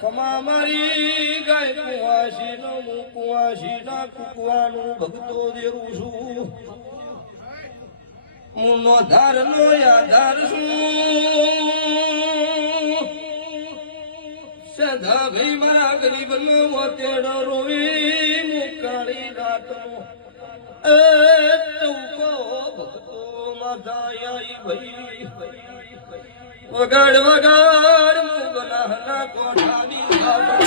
ખમા મારી ગાય કુવાસી નો કુવાસી ના કુકવાનું ભક્તો દેવું છું હું નો ધાર નો આધાર છું સદા ભાઈ મારા ગરીબ નો તેડો રોવી મુકાળી રાત નો ચૌકો ભક્તો માધાઈ ભાઈ વગાડ વગાડ મુગલા કોઠાની